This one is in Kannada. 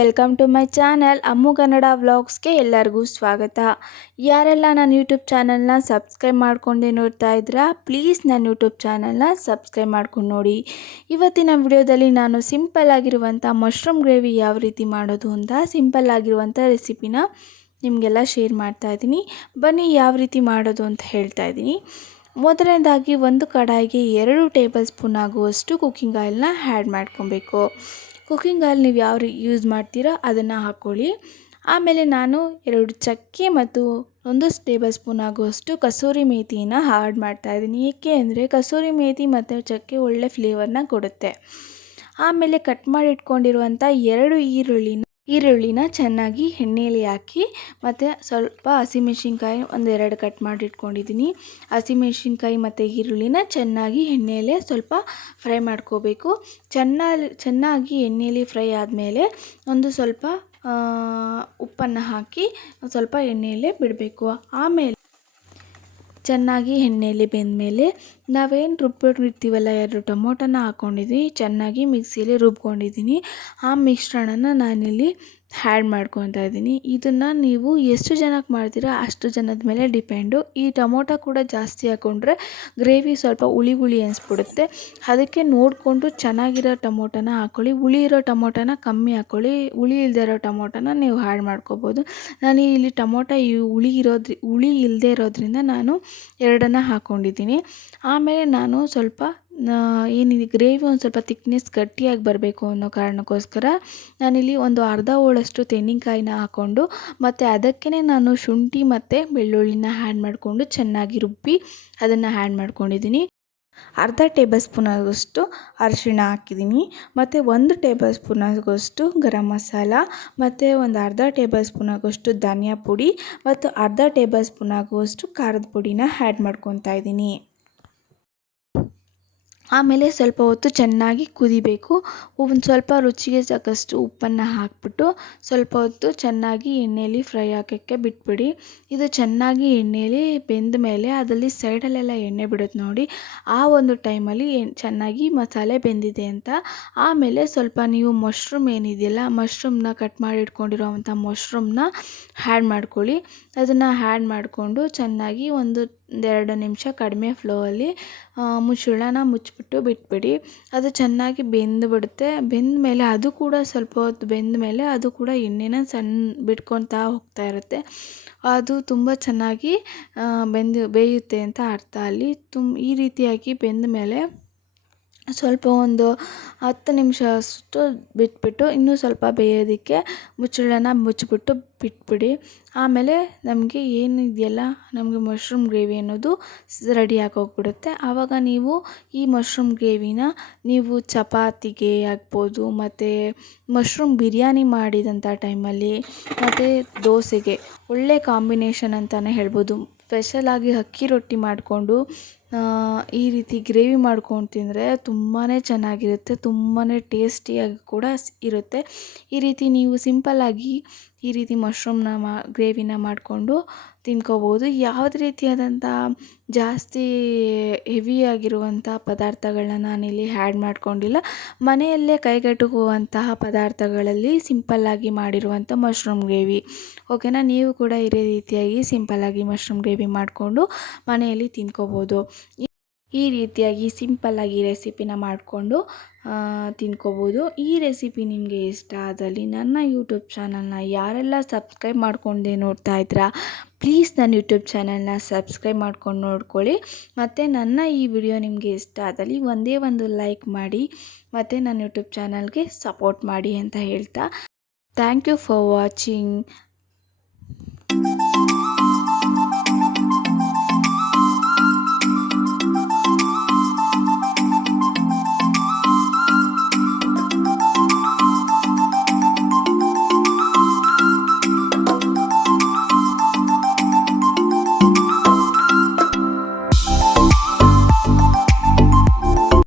ವೆಲ್ಕಮ್ ಟು ಮೈ ಚಾನಲ್ ಅಮ್ಮು ಕನ್ನಡ ವ್ಲಾಗ್ಸ್ಗೆ ಎಲ್ಲರಿಗೂ ಸ್ವಾಗತ. ಯಾರೆಲ್ಲ ನನ್ನ ಯೂಟ್ಯೂಬ್ ಚಾನಲ್ನ ಸಬ್ಸ್ಕ್ರೈಬ್ ಮಾಡ್ಕೊಂಡೆ ನೋಡ್ತಾ ಇದ್ದೀರಾ, ಪ್ಲೀಸ್ ನನ್ನ ಯೂಟ್ಯೂಬ್ ಚಾನಲ್ನ ಸಬ್ಸ್ಕ್ರೈಬ್ ಮಾಡ್ಕೊಂಡು ನೋಡಿ. ಇವತ್ತಿನ ವಿಡಿಯೋದಲ್ಲಿ ನಾನು ಸಿಂಪಲ್ ಆಗಿರುವಂಥ ಮಶ್ರೂಮ್ ಗ್ರೇವಿ ಯಾವ ರೀತಿ ಮಾಡೋದು ಅಂತ ಸಿಂಪಲ್ ಆಗಿರುವಂಥ ರೆಸಿಪಿನ ನಿಮಗೆಲ್ಲ ಶೇರ್ ಮಾಡ್ತಾ ಇದ್ದೀನಿ. ಬನ್ನಿ ಯಾವ ರೀತಿ ಮಾಡೋದು ಅಂತ ಹೇಳ್ತಾ ಇದ್ದೀನಿ. ಮೊದಲನೇದಾಗಿ ಒಂದು ಕಡಾಯಿಗೆ 2 ಟೇಬಲ್ ಸ್ಪೂನ್ ಆಗುವಷ್ಟು ಕುಕ್ಕಿಂಗ್ ಆಯಿಲ್ನ ಆ್ಯಡ್ ಮಾಡ್ಕೊಬೇಕು. ಕುಕ್ಕಿಂಗ್ ಆಯಿಲ್ ನೀವು ಯಾವ ಯೂಸ್ ಮಾಡ್ತೀರೋ ಅದನ್ನು ಹಾಕ್ಕೊಳ್ಳಿ. ಆಮೇಲೆ ನಾನು 2 ಚಕ್ಕೆ ಮತ್ತು 1 ಟೇಬಲ್ ಸ್ಪೂನ್ ಆಗುವಷ್ಟು ಕಸೂರಿ ಮೇಥಿನ ಆ್ಯಡ್ ಮಾಡ್ತಾಯಿದ್ದೀನಿ. ಏಕೆ ಅಂದರೆ ಕಸೂರಿ ಮೇಥಿ ಮತ್ತು ಚಕ್ಕೆ ಒಳ್ಳೆ ಫ್ಲೇವರ್ನ ಕೊಡುತ್ತೆ. ಆಮೇಲೆ ಕಟ್ ಮಾಡಿ ಇಟ್ಕೊಂಡಿರುವಂಥ 2 ಈರುಳ್ಳಿನ ಚೆನ್ನಾಗಿ ಎಣ್ಣೆಯಲ್ಲಿ ಹಾಕಿ ಮತ್ತು ಸ್ವಲ್ಪ ಹಸಿಮೆಣ್ಸಿನ್ಕಾಯಿ 1-2 ಕಟ್ ಮಾಡಿ ಇಟ್ಕೊಂಡಿದ್ದೀನಿ. ಹಸಿಮೆಣ್ಸಿನ್ಕಾಯಿ ಮತ್ತು ಈರುಳ್ಳಿನ ಚೆನ್ನಾಗಿ ಎಣ್ಣೆಯಲ್ಲೇ ಸ್ವಲ್ಪ ಫ್ರೈ ಮಾಡ್ಕೋಬೇಕು. ಚೆನ್ನಾಗಿ ಎಣ್ಣೆಯಲ್ಲಿ ಫ್ರೈ ಆದಮೇಲೆ ಒಂದು ಸ್ವಲ್ಪ ಉಪ್ಪನ್ನು ಹಾಕಿ ಸ್ವಲ್ಪ ಎಣ್ಣೆಯಲ್ಲೇ ಬಿಡಬೇಕು. ಆಮೇಲೆ ಚೆನ್ನಾಗಿ ಎಣ್ಣೆಯಲ್ಲಿ ಬೆಂದಮೇಲೆ ನಾವೇನು ರುಬ್ಬಿಟ್ಟಿರ್ತೀವಲ್ಲ 2 ಟೊಮೊಟೊನ ಹಾಕ್ಕೊಂಡಿದ್ದೀನಿ, ಚೆನ್ನಾಗಿ ಮಿಕ್ಸಿಯಲ್ಲಿ ರುಬ್ಕೊಂಡಿದ್ದೀನಿ. ಆ ಮಿಶ್ರಣನ ನಾನಿಲ್ಲಿ ಆ್ಯಡ್ ಮಾಡ್ಕೊತಾ ಇದ್ದೀನಿ. ಇದನ್ನು ನೀವು ಎಷ್ಟು ಜನಕ್ಕೆ ಮಾಡ್ತೀರಾ ಅಷ್ಟು ಜನದ ಮೇಲೆ ಡಿಪೆಂಡು. ಈ ಟೊಮೊಟೊ ಕೂಡ ಜಾಸ್ತಿ ಹಾಕ್ಕೊಂಡ್ರೆ ಗ್ರೇವಿ ಸ್ವಲ್ಪ ಹುಳಿ ಅನಿಸ್ಬಿಡುತ್ತೆ. ಅದಕ್ಕೆ ನೋಡಿಕೊಂಡು ಚೆನ್ನಾಗಿರೋ ಟೊಮೊಟೊನ ಹಾಕ್ಕೊಳ್ಳಿ. ಹುಳಿ ಇರೋ ಟೊಮೊಟೊನ ಕಮ್ಮಿ ಹಾಕ್ಕೊಳ್ಳಿ, ಹುಳಿ ಇಲ್ಲದೆ ಇರೋ ಟೊಮೊಟೊನ ನೀವು ಆ್ಯಡ್ ಮಾಡ್ಕೋಬೋದು. ನಾನು ಇಲ್ಲಿ ಟೊಮೊಟೊ ಹುಳಿ ಇಲ್ಲದೆ ಇರೋದ್ರಿಂದ ನಾನು 2 ಹಾಕ್ಕೊಂಡಿದ್ದೀನಿ. ಆಮೇಲೆ ನಾನು ಸ್ವಲ್ಪ ಏನಿದೆ ಗ್ರೇವಿ ಒಂದು ಸ್ವಲ್ಪ ಥಿಕ್ನೆಸ್ ಗಟ್ಟಿಯಾಗಿ ಬರಬೇಕು ಅನ್ನೋ ಕಾರಣಕ್ಕೋಸ್ಕರ ನಾನಿಲ್ಲಿ ಒಂದು ಅರ್ಧ ಹೋಳಷ್ಟು ತೆಂಗಿನಕಾಯಿನ ಹಾಕ್ಕೊಂಡು ಮತ್ತು ಅದಕ್ಕೇ ನಾನು ಶುಂಠಿ ಮತ್ತು ಬೆಳ್ಳುಳ್ಳಿನ ಆ್ಯಡ್ ಮಾಡಿಕೊಂಡು ಚೆನ್ನಾಗಿ ರುಬ್ಬಿ ಅದನ್ನು ಆ್ಯಡ್ ಮಾಡ್ಕೊಂಡಿದ್ದೀನಿ. ಅರ್ಧ ಟೇಬಲ್ ಸ್ಪೂನ್ ಆಗುವಷ್ಟು ಅರಿಶಿಣ ಹಾಕಿದ್ದೀನಿ ಮತ್ತು 1 ಟೇಬಲ್ ಸ್ಪೂನ್ ಆಗುವಷ್ಟು ಗರಂ ಮಸಾಲ ಮತ್ತು ಒಂದು ಅರ್ಧ ಟೇಬಲ್ ಸ್ಪೂನ್ ಆಗುವಷ್ಟು ಧನಿಯಾ ಪುಡಿ ಮತ್ತು ಅರ್ಧ ಟೇಬಲ್ ಸ್ಪೂನ್ ಆಗುವಷ್ಟು ಖಾರದ ಪುಡಿನ ಆ್ಯಡ್ ಮಾಡ್ಕೊತಾ ಇದ್ದೀನಿ. ಆಮೇಲೆ ಸ್ವಲ್ಪ ಹೊತ್ತು ಚೆನ್ನಾಗಿ ಕುದಿಬೇಕು. ಒಂದು ಸ್ವಲ್ಪ ರುಚಿಗೆ ತಕ್ಕಷ್ಟು ಉಪ್ಪನ್ನು ಹಾಕ್ಬಿಟ್ಟು ಸ್ವಲ್ಪ ಹೊತ್ತು ಚೆನ್ನಾಗಿ ಎಣ್ಣೆಯಲ್ಲಿ ಫ್ರೈ ಆಗೋಕ್ಕೆ ಬಿಟ್ಬಿಡಿ. ಇದು ಚೆನ್ನಾಗಿ ಎಣ್ಣೆಯಲ್ಲಿ ಬೆಂದ ಮೇಲೆ ಅದರಲ್ಲಿ ಸೈಡಲ್ಲೆಲ್ಲ ಎಣ್ಣೆ ಬಿಡುತ್ತೆ ನೋಡಿ, ಆ ಒಂದು ಟೈಮಲ್ಲಿ ಚೆನ್ನಾಗಿ ಮಸಾಲೆ ಬೆಂದಿದೆ ಅಂತ. ಆಮೇಲೆ ಸ್ವಲ್ಪ ನೀವು ಮಶ್ರೂಮ್ ಏನಿದೆಯಲ್ಲ, ಮಶ್ರೂಮ್ನ ಕಟ್ ಮಾಡಿ ಇಟ್ಕೊಂಡಿರೋವಂಥ ಮಶ್ರೂಮ್ನ ಆ್ಯಡ್ ಮಾಡ್ಕೊಳ್ಳಿ. ಅದನ್ನು ಆ್ಯಡ್ ಮಾಡಿಕೊಂಡು ಚೆನ್ನಾಗಿ 1-2 ನಿಮಿಷ ಕಡಿಮೆ ಫ್ಲೋವಲ್ಲಿ ಮುಚ್ಚಳನ ಮುಚ್ಚಿಬಿಟ್ಟು ಬಿಟ್ಬಿಡಿ. ಅದು ಚೆನ್ನಾಗಿ ಬೆಂದುಬಿಡುತ್ತೆ. ಬೆಂದ ಮೇಲೆ ಅದು ಕೂಡ ಸ್ವಲ್ಪ ಹೊತ್ತು ಬೆಂದ ಮೇಲೆ ಅದು ಕೂಡ ಎಣ್ಣೆನ ಬಿಟ್ಕೊತಾ ಹೋಗ್ತಾ ಇರುತ್ತೆ. ಅದು ತುಂಬ ಚೆನ್ನಾಗಿ ಬೇಯುತ್ತೆ ಅಂತ ಅರ್ಥ. ಅಲ್ಲಿ ಈ ರೀತಿಯಾಗಿ ಬೆಂದ ಮೇಲೆ ಸ್ವಲ್ಪ ಒಂದು 10 ನಿಮಿಷ ಅಷ್ಟು ಬಿಟ್ಬಿಟ್ಟು ಇನ್ನೂ ಸ್ವಲ್ಪ ಬೇಯೋದಕ್ಕೆ ಮುಚ್ಚಳನ ಮುಚ್ಚಿಬಿಟ್ಟು ಬಿಟ್ಬಿಡಿ. ಆಮೇಲೆ ನಮಗೆ ಏನಿದೆಯಲ್ಲ, ನಮಗೆ ಮಶ್ರೂಮ್ ಗ್ರೇವಿ ಅನ್ನೋದು ರೆಡಿ ಆಗೋಗ್ಬಿಡುತ್ತೆ. ಆವಾಗ ನೀವು ಈ ಮಶ್ರೂಮ್ ಗ್ರೇವಿನ ನೀವು ಚಪಾತಿಗೆ ಆಗ್ಬೋದು ಮತ್ತು ಮಶ್ರೂಮ್ ಬಿರಿಯಾನಿ ಮಾಡಿದಂಥ ಟೈಮಲ್ಲಿ ಮತ್ತು ದೋಸೆಗೆ ಒಳ್ಳೆ ಕಾಂಬಿನೇಷನ್ ಅಂತಲೇ ಹೇಳ್ಬೋದು. ಸ್ಪೆಷಲಾಗಿ ಅಕ್ಕಿ ರೊಟ್ಟಿ ಮಾಡಿಕೊಂಡು ಈ ರೀತಿ ಗ್ರೇವಿ ಮಾಡ್ಕೊಂಡು ತಿಂದರೆ ತುಂಬಾ ಚೆನ್ನಾಗಿರುತ್ತೆ, ತುಂಬಾ ಟೇಸ್ಟಿಯಾಗಿ ಕೂಡ ಇರುತ್ತೆ. ಈ ರೀತಿ ನೀವು ಸಿಂಪಲ್ಲಾಗಿ ಈ ರೀತಿ ಮಶ್ರೂಮ್ನ ಗ್ರೇವಿನ ಮಾಡಿಕೊಂಡು ತಿನ್ಕೋಬೋದು. ಯಾವುದೇ ರೀತಿಯಾದಂಥ ಜಾಸ್ತಿ ಹೆವಿಯಾಗಿರುವಂಥ ಪದಾರ್ಥಗಳನ್ನ ನಾನಿಲ್ಲಿ ಆ್ಯಡ್ ಮಾಡ್ಕೊಂಡಿಲ್ಲ. ಮನೆಯಲ್ಲೇ ಕೈಗೆಟುಕುವಂತಹ ಪದಾರ್ಥಗಳಲ್ಲಿ ಸಿಂಪಲ್ಲಾಗಿ ಮಾಡಿರುವಂಥ ಮಶ್ರೂಮ್ ಗ್ರೇವಿ. ಓಕೆನಾ? ನೀವು ಕೂಡ ಇದೇ ರೀತಿಯಾಗಿ ಸಿಂಪಲ್ಲಾಗಿ ಮಶ್ರೂಮ್ ಗ್ರೇವಿ ಮಾಡಿಕೊಂಡು ಮನೆಯಲ್ಲಿ ತಿನ್ಕೋಬೋದು. ಈ ರೀತಿಯಾಗಿ ಸಿಂಪಲ್ಲಾಗಿ ರೆಸಿಪಿನ ಮಾಡಿಕೊಂಡು ತಿನ್ಕೋಬೋದು. ಈ ರೆಸಿಪಿ ನಿಮಗೆ ಇಷ್ಟ ಆದಲ್ಲಿ ನನ್ನ ಯೂಟ್ಯೂಬ್ ಚಾನಲ್ನ ಯಾರೆಲ್ಲ ಸಬ್ಸ್ಕ್ರೈಬ್ ಮಾಡ್ಕೊಂಡೆ ನೋಡ್ತಾ ಇದ್ದೀರಾ, ಪ್ಲೀಸ್ ನನ್ನ ಯೂಟ್ಯೂಬ್ ಚಾನಲ್ನ ಸಬ್ಸ್ಕ್ರೈಬ್ ಮಾಡ್ಕೊಂಡು ನೋಡ್ಕೊಳ್ಳಿ. ಮತ್ತು ನನ್ನ ಈ ವಿಡಿಯೋ ನಿಮಗೆ ಇಷ್ಟ ಆದಲ್ಲಿ ಒಂದೇ ಒಂದು ಲೈಕ್ ಮಾಡಿ ಮತ್ತು ನನ್ನ ಯೂಟ್ಯೂಬ್ ಚಾನಲ್ಗೆ ಸಪೋರ್ಟ್ ಮಾಡಿ ಅಂತ ಹೇಳ್ತಾ, ಥ್ಯಾಂಕ್ ಯು ಫಾರ್ ವಾಚಿಂಗ್.